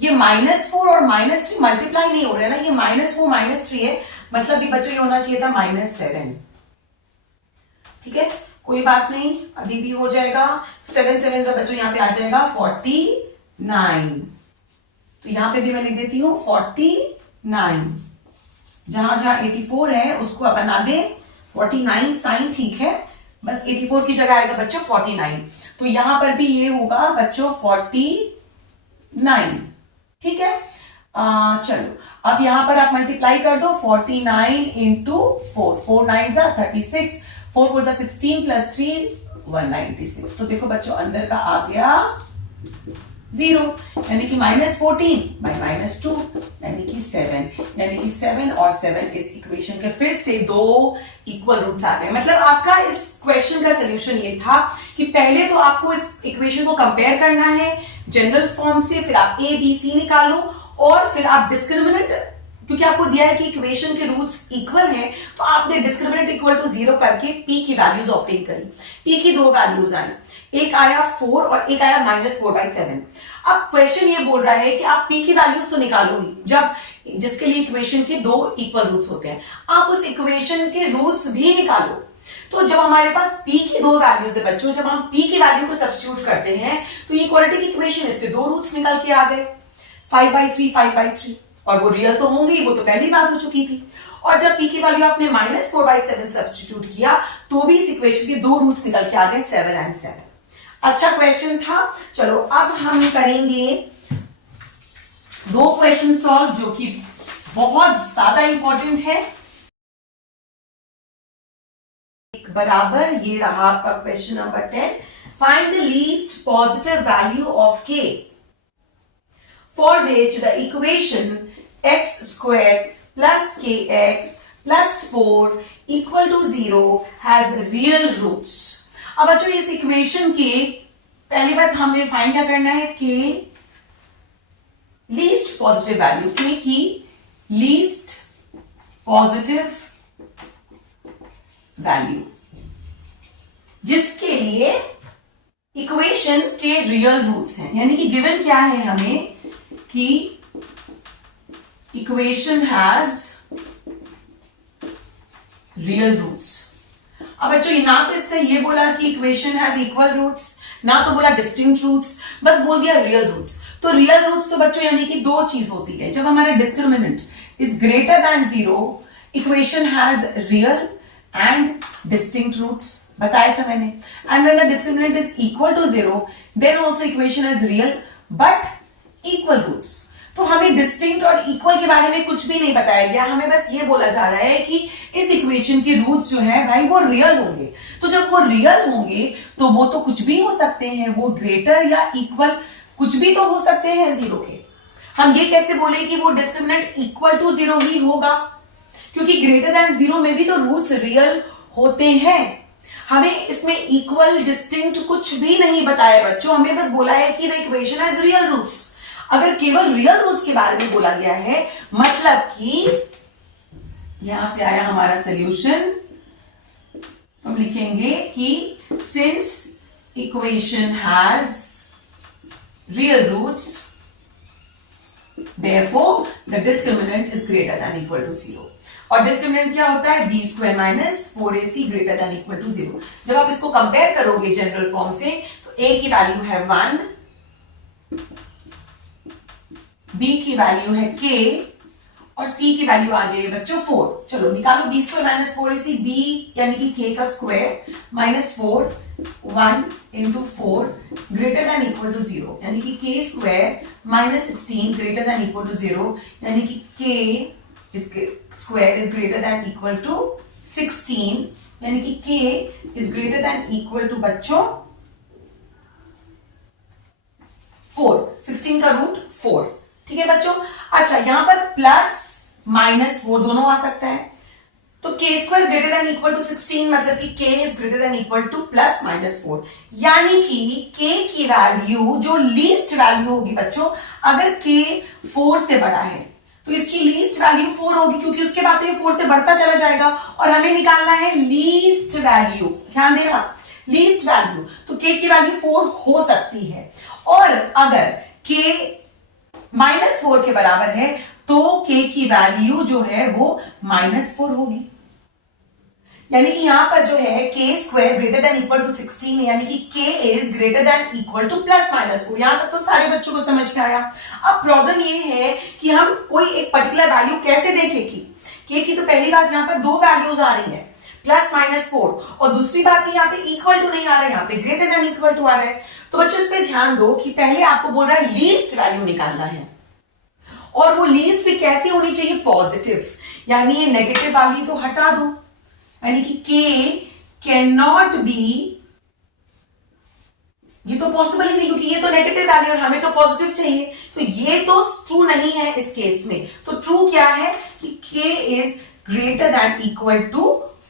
ये -4 और -3 मल्टीप्लाई नहीं हो रहे ना, ये -4 -3 है, मतलब ये बच्चों ये होना चाहिए था -7। ठीक है, कोई बात नहीं, अभी भी हो जाएगा। 7 7 से बच्चों यहाँ पे आ जाएगा 49। तो यहां पे भी मैं लिख देती हूं 49। जहां जहां 84 है उसको अब बना दे 49, साइन ठीक है, बस 84 की जगह आएगा बच्चों 49। तो यहां पर भी ये होगा बच्चों 49, ठीक है। चलो अब यहां पर आप मल्टीप्लाई कर दो, 49 इंटू 4, 4 9 जा 36, 4 4 जा 16 प्लस 3 196। तो देखो बच्चों अंदर का आ गया 0, यानी कि -14 बाई -2 यानी कि 7, यानी कि 7 और 7 इस इक्वेशन के फिर से 2 इक्वल रूट्स आ गए। मतलब आपका इस क्वेश्चन का सोल्यूशन ये था कि पहले तो आपको इस इक्वेशन को कंपेयर करना है जनरल फॉर्म से, फिर आप ए बी सी निकालो और फिर आप डिस्क्रिमिनेंट, क्योंकि आपको दिया है कि इक्वेशन के रूट्स इक्वल हैं, तो आपने डिस्क्रिमिनेंट इक्वल टू 0 करके p की वैल्यूज ऑब्टेन करी। p की 2 वैल्यूज आई, एक आया 4 और एक आया -4/7। अब क्वेश्चन ये बोल रहा है कि आप p की वैल्यूज तो निकालो ही, जब जिसके लिए इक्वेशन के 2 इक्वल रूट्स होते हैं, आप उस इक्वेशन के रूट्स भी निकालो। तो जब हमारे पास p की 2 वैल्यूज है बच्चों, जब हम p की वैल्यू को सब्स्टिट्यूट करते हैं तो ये क्वाड्रेटिक इक्वेशन, इसके 2 रूट्स निकल के आ गए, 5/3 5/3, और वो रियल तो होंगे, वो तो पहली बात हो चुकी थी। और जब p की वैल्यू आपने -4/7 सब्स्टिट्यूट किया तो भी इस इक्वेशन के 2 रूट्स निकल के आ गए, 7 और 7। अच्छा क्वेश्चन था। चलो अब हम करेंगे 2 क्वेश्चन सॉल्व जो कि बहुत ज्यादा इंपॉर्टेंट है। बराबर ये रहा आपका question number 10, find the least positive value of k for which the equation x squared plus kx plus 4 equal to 0 has real roots। अब बच्चों इस इक्वेशन के पहली बात हमें फाइंड क्या करना है, k least positive value, k की लीस्ट पॉजिटिव वैल्यू, जिसके लिए इक्वेशन के रियल रूट्स हैं। यानी कि गिवन क्या है हमें कि इक्वेशन हैज रियल रूट्स। अब बच्चों ना तो इसने ये बोला कि इक्वेशन हैज इक्वल रूट्स, ना तो बोला डिस्टिंक्ट रूट्स, बस बोल दिया रियल रूट्स। तो रियल रूट्स तो बच्चों यानी कि 2 चीज होती है, जब हमारा discriminant is greater than 0 equation has real and distinct roots, बताया था मैंने। And when the discriminant is equal to 0 then also equation is real but equal roots. तो हमें डिस्टिंक्ट और इक्वल के बारे में कुछ भी नहीं बताया गया, हमें बस ये बोला जा रहा है कि इस इक्वेशन के रूट्स जो है भाई वो रियल होंगे। तो जब वो रियल होंगे तो वो तो कुछ भी हो सकते हैं, वो ग्रेटर या इक्वल कुछ भी तो हो सकते हैं 0 के। हम ये कैसे बोले कि वो डिस्क्रिमिनेंट इक्वल टू 0 ही होगा, क्योंकि ग्रेटर देन 0 में भी तो रूट्स रियल होते हैं। हमें इसमें इक्वल डिस्टिंक्ट कुछ भी नहीं बताया बच्चों, हमें बस बोला है कि the equation has real roots. अगर केवल रियल रूट्स के बारे में बोला गया है, मतलब कि यहां से आया हमारा सॉल्यूशन हम लिखेंगे कि since equation has real roots therefore the discriminant is greater than equal to 0. और डिस्क्रिमिनेंट क्या होता है? B square minus 4ac greater than equal to 0. जब आप इसको कंपेयर करोगे जनरल फॉर्म से तो a की वैल्यू है 1, b की वैल्यू है k और c की वैल्यू आ गई है बच्चों 4. चलो निकालो b square minus 4ac, b यानी कि k का square minus 4 1 into 4 greater than equal to 0 यानी कि k square minus 16 greater than equal to 0 यानी कि k square is greater than equal to 16 यानी कि k is greater than equal to बच्चों 4. 16 का रूट 4. ठीक है बच्चों. अच्छा यहां पर प्लस माइनस 4 दोनों आ सकता है. तो k square greater than equal to 16 मतलब कि k is greater than equal to plus minus 4 यानी कि k की वैल्यू जो लीस्ट वैल्यू होगी बच्चों अगर k 4 से बड़ा है तो इसकी लीस्ट वैल्यू 4 होगी क्योंकि उसके बाद ये 4 से बढ़ता चला जाएगा और हमें निकालना है लीस्ट वैल्यू. ध्यान देना लीस्ट वैल्यू. तो k की वैल्यू 4 हो सकती है और अगर k माइनस 4 के बराबर है तो k की वैल्यू जो है वो माइनस 4 होगी. यानी कि यहां पर जो है k square greater than equal to 16 यानी कि k is greater than equal to plus minus 4. यहां तक तो सारे बच्चों को समझ में आया. अब प्रॉब्लम ये है कि हम कोई एक पर्टिकुलर वैल्यू कैसे देखें कि k की तो पहली बात यहां पर दो वैल्यूज आ रही है प्लस माइनस 4 और दूसरी बात यहाँ पे इक्वल टू नहीं आ रहा है, यहाँ पे ग्रेटर देन इक्वल टू आ रहा है. तो बच्चों इस पे ध्यान दो कि पहले आपको बोल रहा है लीस्ट वैल्यू निकालना है और वो लीस्ट भी कैसे होनी चाहिए? पॉजिटिव. यानी ये नेगेटिव वाली तो हटा दो यानी कि k कैन नॉट बी, ये तो पॉसिबल ही नहीं क्योंकि ये तो नेगेटिव वैल्यू और हमें तो पॉजिटिव चाहिए. तो ये तो ट्रू नहीं है इस केस में. तो ट्रू क्या है कि k is greater than equal to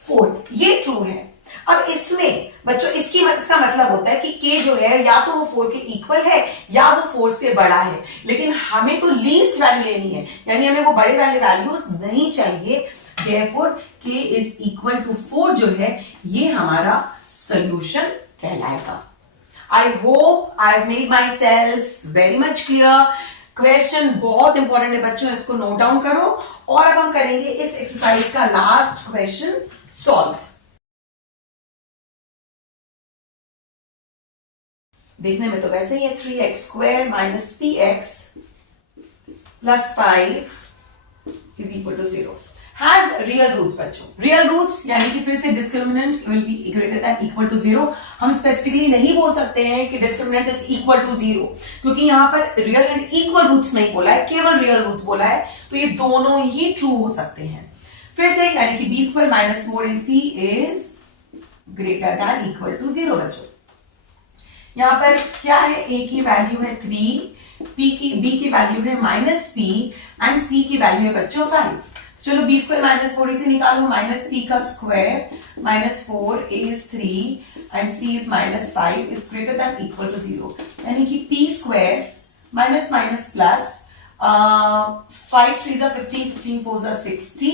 4. ये ट्रू है. अब इसमें बच्चों इसका मतलब होता है कि k जो है या तो वो 4 के इक्वल है या वो 4 से बड़ा है लेकिन हमें तो लीस्ट वैल्यू लेनी है यानी हमें वो बड़े वाले वैल्यूज नहीं चाहिए. therefore k is equal to 4 जो है ये हमारा सोल्यूशन कहलाएगा. I hope I have made myself very much clear. Question बहुत इंपॉर्टेंट है बच्चों, इसको नोट डाउन करो और अब हम करेंगे इस एक्सरसाइज का लास्ट क्वेश्चन सॉल्व. देखने में तो वैसे ही है 3x square minus px plus 5 is equal to 0 has real roots. बच्चों रियल रूट्स यानी कि फिर से discriminant will be greater than equal to 0. हम स्पेसिफिकली नहीं बोल सकते हैं कि डिस्क्रिमिनेंट इज इक्वल टू 0 क्योंकि यहां पर रियल एंड इक्वल रूट्स नहीं बोला है, केवल रियल रूट्स बोला है. तो ये दोनों ही ट्रू हो सकते हैं. फिर से यानी कि b square minus 4ac is greater than equal to 0. बच्चों यहां पर क्या है? a की वैल्यू है 3, b की वैल्यू है माइनस p एंड c की वैल्यू है बच्चों 5. चलो बी स्क्वायर माइनस 4 से निकालो. माइनस p का square minus 4 is 3 and c is minus 5 is greater than equal to 0 यानी कि p square minus minus plus 5 3 जा 15 15 4 जा 60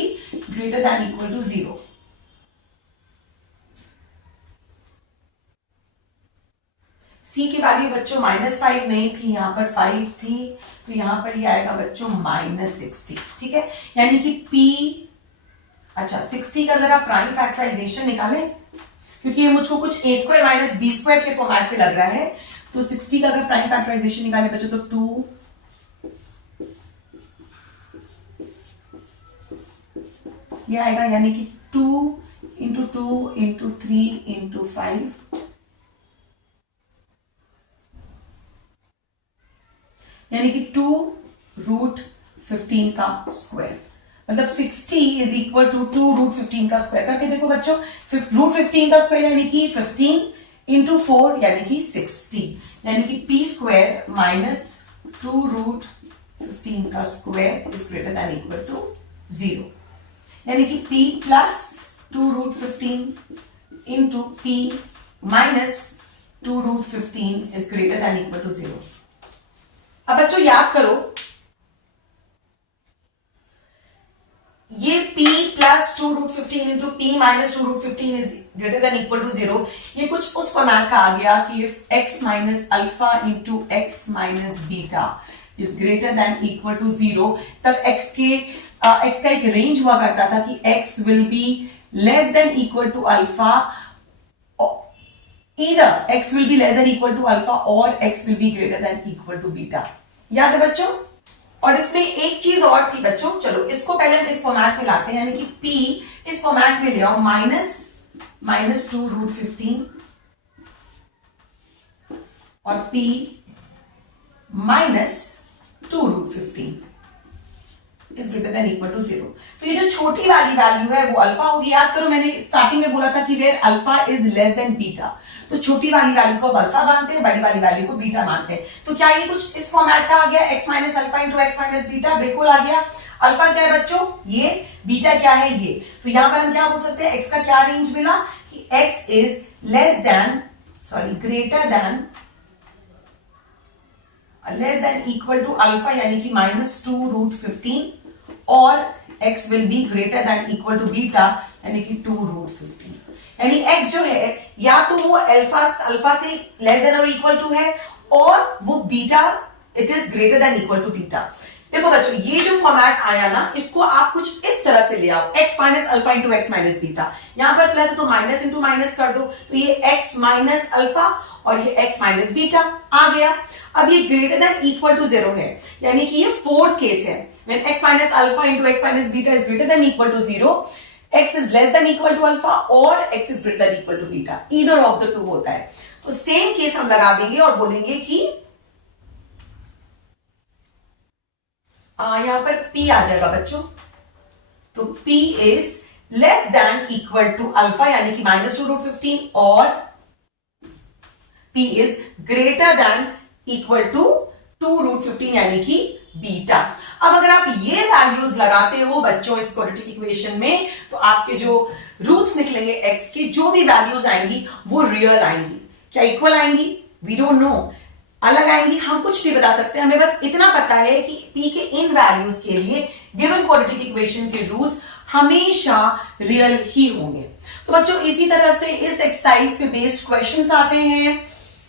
greater than equal to 0. c की वैल्यू बच्चों माइनस 5 नहीं थी, यहां पर 5 थी तो यहां पर ये आएगा बच्चों माइनस 60. ठीक है यानी कि p, अच्छा 60 का जरा प्राइम फैक्टराइजेशन निकाले क्योंकि ये मुझको कुछ a square minus b square के फॉर्मेट पे लग रहा है. तो 60 का अगर प्राइम फैक्टराइजेशन निकाले बच्चों तो 2 ये आएगा यानी कि 2 इंटू 2 इंटू 3 इंटू 5 यानी कि 2 रूट 15 का स्क्वायर मतलब 60 इज इक्वल टू 2 रूट 15 का स्क्वायर. करके देखो बच्चों रूट 15 का स्क्वायर यानी कि 15 इंटू 4 यानी कि 60 यानी कि p स्क्वायर माइनस 2 रूट 15 का square is greater than equal to 0 यानी कि p plus 2 root 15 into p minus 2 root 15 is greater than equal to 0. अब बच्चों याद करो ये p plus 2√15 into p minus 2√15 is greater than equal to 0, ये कुछ उस फॉर्मेट का आ गया कि if x minus alpha into x minus beta is greater than equal to 0, तब x का एक रेंज हुआ करता था कि x will be less than equal to alpha, either x will be less than equal to alpha or x will be greater than equal to beta. याद है बच्चों? और इसमें एक चीज और थी बच्चों, चलो इसको पहले हम इस फॉर्मेट में लाते हैं, यानी कि p इस फॉर्मेट में ले आओ माइनस 2√15 और p minus 2√15 is greater than equal to 0। तो ये जो छोटी वाली वैल्यू है वो अल्फा होगी। याद करो मैंने स्टार्टिंग में बोला था कि where alpha is less than beta, तो छोटी वाली वैल्यू को अल्फा मानते हैं, बड़ी वाली वैल्यू को बीटा मानते हैं। तो क्या ये कुछ इस फॉर्मेट का आ गया, x minus alpha into x minus beta, बिल्कुल आ गया। अल्फा क्या है बच्चों, ये, बीटा क्या है ये, तो यहां पर हम क्या बोल सकते हैं, x का क्या रेंज मिला कि x is less than equal to alpha, यानी कि माइनस 2√15, और x will be greater than equal to beta, यानी कि 2√15। यानी x जो है या तो वो अल्फा से लेस देन और इक्वल टू है, और वो beta it is greater than equal to beta. देखो बच्चों, ये जो फॉर्मेट आया ना, इसको आप कुछ इस तरह से ले आओ, x minus alpha into x minus beta, यहां पर प्लस है तो माइनस इंटू माइनस कर दो, तो ये x माइनस अल्फा और ये x माइनस बीटा आ गया। अब ये ग्रेटर देन इक्वल टू 0 है, यानी कि ये फोर्थ केस है, when x minus alpha into x minus beta is greater than equal to 0, x is less than equal to alpha और x is greater than equal to beta, either of the two होता है। तो same case हम लगा देंगे और बोलेंगे कि यहां पर p आ जाएगा बच्चों, तो p is less than equal to alpha, यानी कि माइनस 2√15, और p is greater than equal to 2√15, यानी कि बीटा। अब अगर आप ये वैल्यूज लगाते हो बच्चों इस क्वाड्रेटिक इक्वेशन में, तो आपके जो रूट्स निकलेंगे x के, जो भी वैल्यूज आएंगी वो रियल आएंगी। क्या इक्वल आएंगी? वी डोंट नो, अलग आएंगी हम कुछ नहीं बता सकते, हमें बस इतना पता है कि p के इन वैल्यूज के लिए गिवन क्वाड्रेटिक इक्वेशन के रूट्स हमेशा रियल ही होंगे। तो बच्चों इसी तरह से इस एक्सरसाइज पे बेस्ड क्वेश्चंस आते हैं।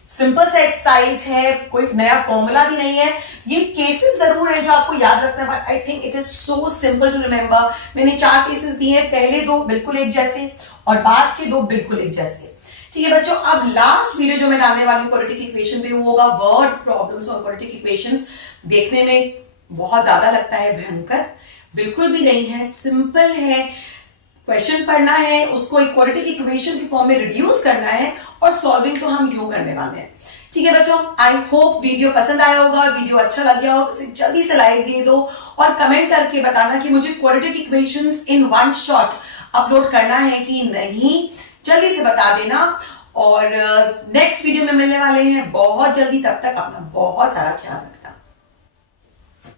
सिंपल सा एक्सरसाइज है, कोई नया फॉर्मूला भी नहीं है, ये केसेस जरूर है जो आपको याद रखना है, but I think it is so simple to remember. मैंने 4 केसेस दिए, पहले 2 बिल्कुल एक जैसे और बाद के 2 बिल्कुल एक जैसे। ठीक है बच्चों, अब लास्ट वीडियो जो मैं डालने वाली हूँ क्वाड्रेटिक इक्वेशन पे, वो होगा वर्ड प्रॉब्लम्स और क्वाड्रेटिक इक्वेशंस। देखने में बहुत ज्यादा लगता है भयंकर, बिल्कुल भी नहीं है, सिंपल है। क्वेश्चन पढ़ना है, उसको एक क्वाड्रेटिक इक्वेशन की फॉर्म में रिड्यूस करना है, और सॉल्विंग तो हम यूं करने वाले हैं। ठीक है बच्चों, आई होप वीडियो पसंद आया होगा, वीडियो अच्छा लग गया हो तो इसे जल्दी से लाइक दे दो और कमेंट करके बताना कि मुझे quadratic equations in one shot upload करना है कि नहीं, जल्दी से बता देना। और नेक्स्ट वीडियो में मिलने वाले हैं बहुत जल्दी, तब तक अपना बहुत सारा ख्याल रखना।